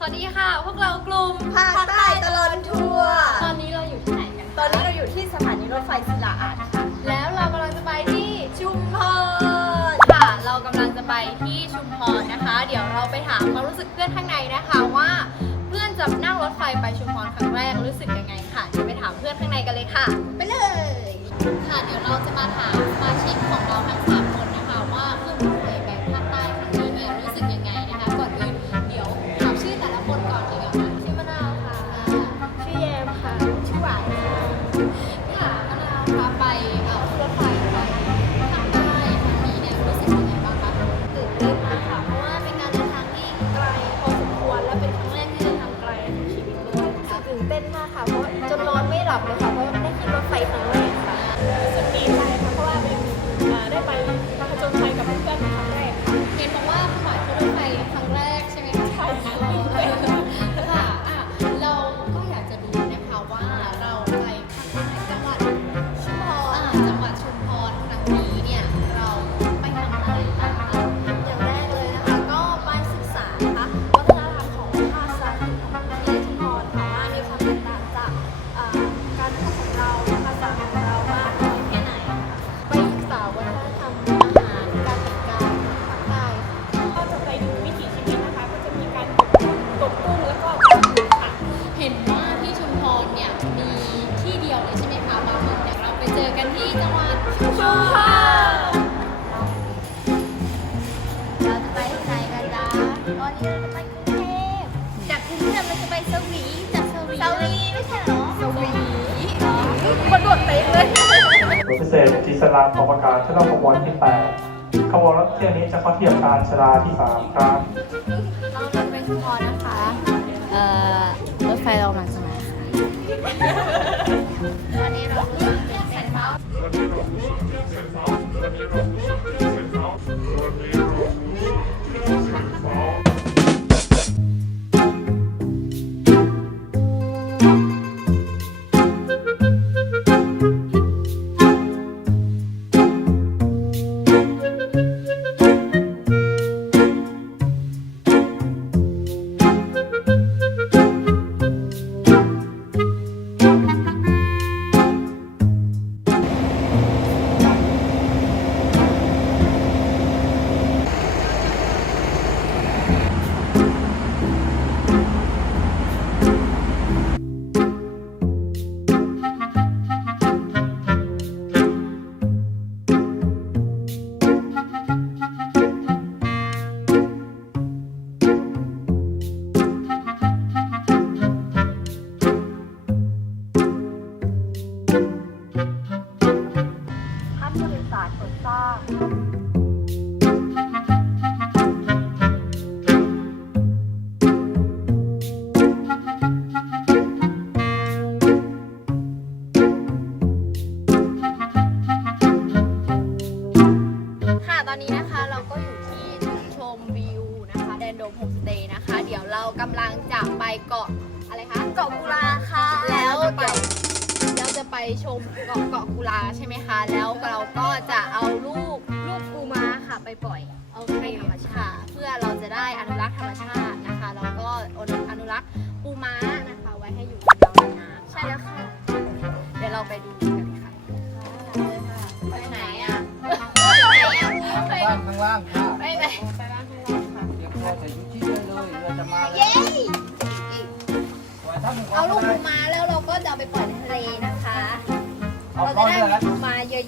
สวัสดีค่ะ พวกเรากลุ่มภาคใต้ตลอดทัวร์ตอนนี้เราอยู่ที่ไหนกัน ตอนนี้เราอยู่ที่สถานีรถไฟศิลาอาร์ตค่ะแล้วเรากำลังจะไปที่ชุมพรค่ะ เรากำลังจะไปที่ชุมพรนะคะ เดี๋ยวเราไปถามความรู้สึกเพื่อนข้างในนะคะว่าเพื่อนจะนั่งรถไฟไปชุมพรครั้งแรกรู้สึกยังไงค่ะ เดี๋ยวไปถามเพื่อนข้างในกันเลยค่ะ ไปเลย ค่ะ เดี๋ยวเราจะมาถามสมาชิกของเราทั้งสาม การออกระกาศเที่ยวขบวนที่แปดขบวนรถเที่ยวนี้จะเข้าเทียบการชราที่สามครับเอารถไปชุมพรนะคะ เออรถไฟเรามาจากไหน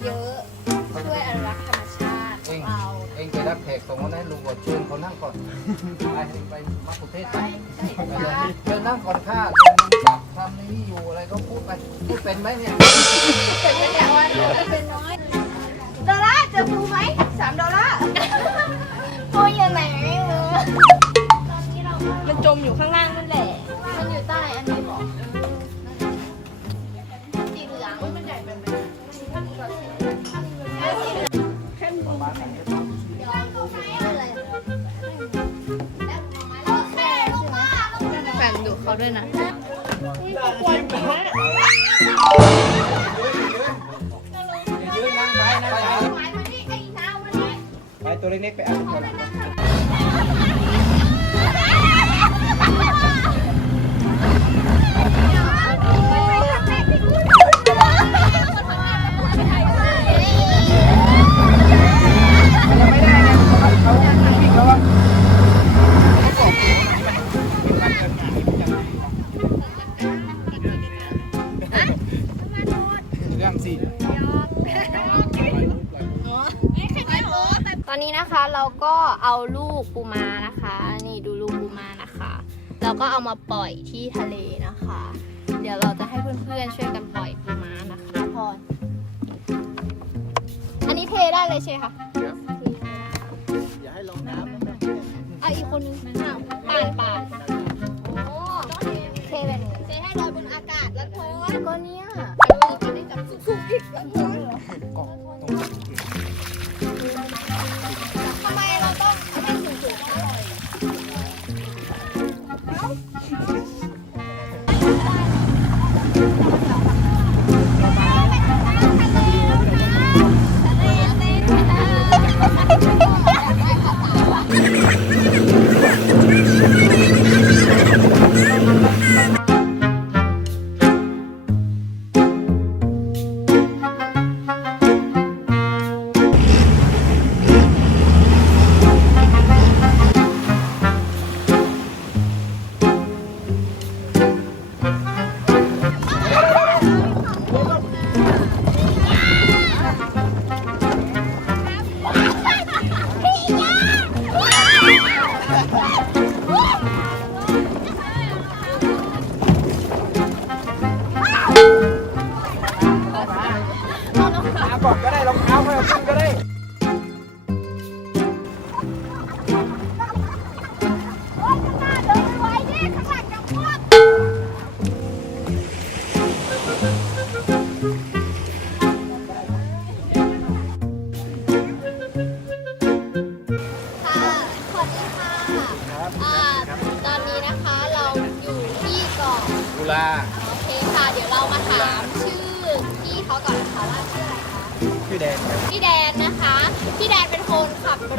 เยอะๆ ช่วยอนุรักษ์ธรรมชาติเองเองไปรับแขกส่งมาให้ลุงกดเชิญเขานั่งก่อน ไปไปมากรุเทศไปไเชิญนั่งก่อนค่าจับทำนี่อยู่อะไรก็พูดไปพูดเป็นไหมเนี่ยเป็นไม่แต่ว่าเราเป็นน้อยดอลลาร์เจอปูไหมสามดอลลาร์ปูอยู่ไหนไม่นี้เรามันจมอยู่ข้างล่างาด้วยนะยืนนั่งไปนั่ไปไปตัวเล็กๆไปเอาทุกคน เราก็เอาลูกปูมานะคะ นี่ดูลูกปูมานะคะเราก็เอามาปล่อยที่ทะเลนะคะ เดี๋ยวเราจะให้เพื่อนๆช่วยกันปล่อยปูม้านะคะพรอันนี้เทได้เลยใช่ไหมคะ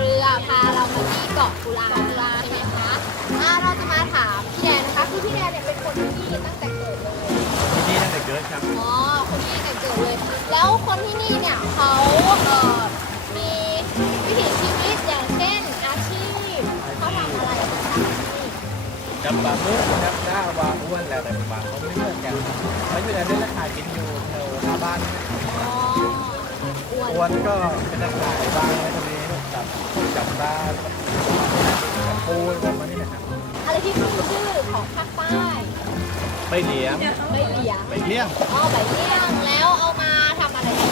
รือพาเรามาที่เกาะกุลากุลาใช่ไหมคะอ่าเราจะมาถามพี่แดนนะคะคือพี่แดนเนี่ยเป็นคนที่นี่ตั้งแต่เกิดเลยที่นี่ตั้งแต่เกิดครับอ๋อคนที่นี่ตั้งแต่เกิดเลย แล้วคนที่นี่เนี่ยเขาเอ่อมีวิถีชีวิตอย่างเช่นอาชีพเขาทำอะไรกันคะที่นี่จับบามือจับหน้าบาอ้วนแล้วแต่บาเขาไม่เหมือนกันเขาอยู่ในเรื่องขายกินอยู่แถวหน้าบ้านนี่นะอ๋ออ้วนอ้วนก็เป็นนักขายบ้างในทะเลจับจับ ปลาจับปูอะไรประมาณนี้นะครับอะไรที่ขึ้นชื่อของภาคใต้ไปเหลียงใบเหลียงไปเลี้ยงอ๋อใบเลี่ยงแล้วเอามาทำอะไรกัน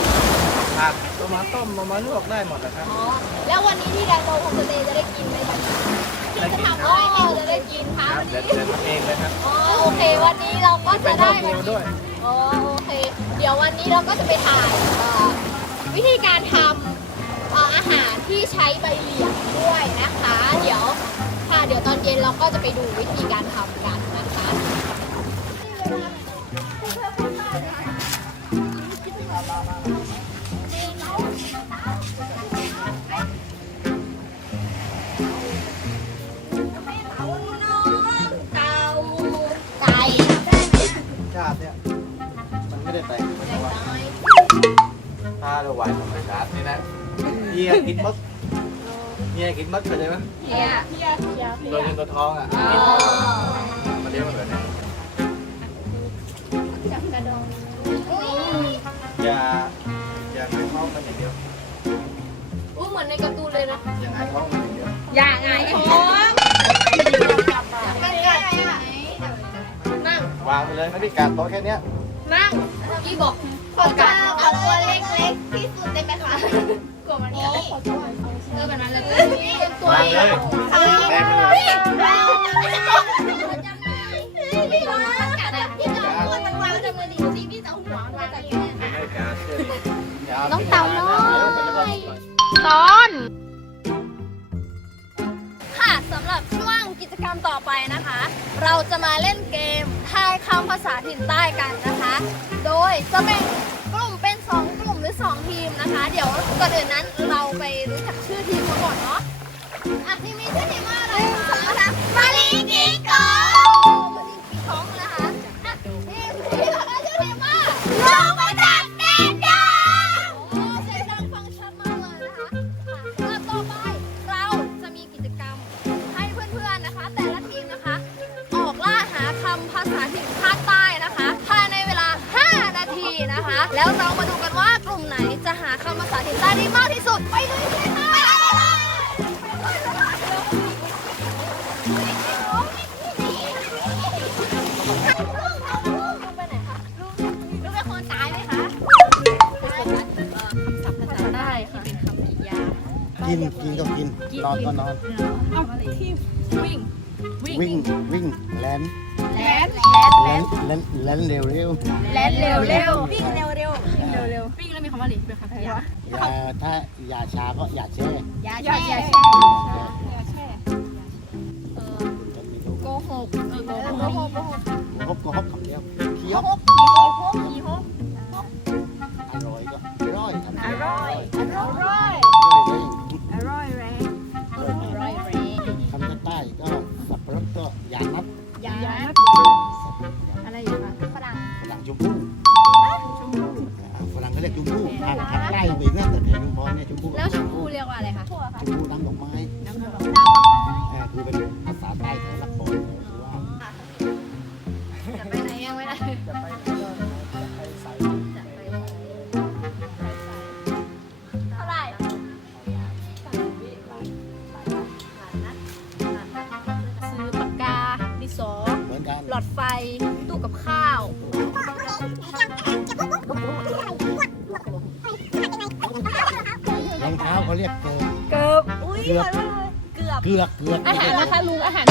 ผักเอามาต้มเอามาลวกได้หมดนะครับอ๋อแล้ววันนี้ที่แดนโมโฮมสเตย์จะได้กินไหมใบเหลียงที่จะทำอะไรให้เราจะได้กินคะครับวันเดี๋ยวนี้เดี๋ยวทำเองเลยครับอ๋อโอเค วันนี้เราก็เป็จะนครได้อบครัมาวกินด้วยอ๋อโอเค เดี๋ยววันนี้เราก็จะไปถ่ายเอ่อวิธีการทำเอาหารที่ใช้ใบเหลียงด้วยนะคะ เดี๋ยวค่ะเดี๋ยวตอนเย็นเราก็จะไปดูวิธีการทำกัน เข้าใจไหมเพียเพียเพียตัวเงินตัวทองอะอ๋อมาเรียกมันแบบนี้จับกระดองอย่าอย่าหงายท้องมันอย่างเดียวอู้เหมือนในการ์ตูนเลยนะอย่าหงายท้องมันอย่างเดียวอย่างไงท้องเป็นไงอะนั่งวางไปเลยไม่ได้การโต๊ะแค่เนี้ยนั่งกี้บอกขอการเอาตัวเล็กๆที่สุดได้ไหมคะ กลัวมันนี้เออแบบนั้นเลยเป็นตัววางเอเลยงแบกไปเลยพี่พี่น้องพี่น้องตัวมันวางจะมือดีสิพี่จะหัวมาจากนี้ไม่การเลยน้องเต่าน้อยตอนค่ะสำหรับช่วงกิจกรรมต่อไปนะคะ เราจะมาเล่นเกมทายคำภาษาถิ่นใต้กันนะคะ โดยจะแบ่งกลุ่มเป็น รือ 2 ทีมนะคะ เดี๋ยวก่อนอื่นนั้นเราไปรู้จักชื่อทีมกันก่อนเนาะอะทีมมีชื่อทีมว่าอะไรหนึ่งสคะองสามาลีกีโก สินใจดีมากที่สุด ไปเลยค่ะกินกินก็กิน นอนก็นอนวิ่ง วิ่ง วิ่ง แลนแลนแลนแลนแลนเร็วเร็วแลนเร็วเร็ววิ่งเร็วเร็ววิ่งเร็วเร็ววิ่งแล้วมีคำว่าอะไรเป็นคำไพยะ อย่าถ้าอย่าช้าก็อย่าแช่ยาแช่ยาแช่ยาแช่เออโกหกเออโกหกโกหกโกหกฮบก็ฮบคำเดียวเคี้ยวหกขี่หกขี่หกอร่อยก็อร่อยครับอร่อยอร่อยอร่อยเลยอร่อยแรงอร่อยแรงคำใต้ก็สับปะรดก็ยานับยาอะไรอยู่คะฝรั่งฝรั่งชมพู่ฝรั่ง เขาเรียกชมพู่ทางทางใต้ไปนะแต่แถวชุมพรเนี่ยชมพู่แล้วชมพูเรียกว่าอะไรคะชมพู่น้ำดอกไม้น้ำดอกอ่าคือเป็นภาษาใต้แถวละครหรือว่าจะไปไหนยังไม่ได้จะไปจะไปใส่จะไปเท่าไหร่ซื้อปากกาดินสอเหมือนกันหลอดไฟตู้กับข้าวรอ เท้าเขาเรียกเกิบเกือบอุ้ยเกือบเกือบเกือกเกือก อาหารนะคะลุงอาหาร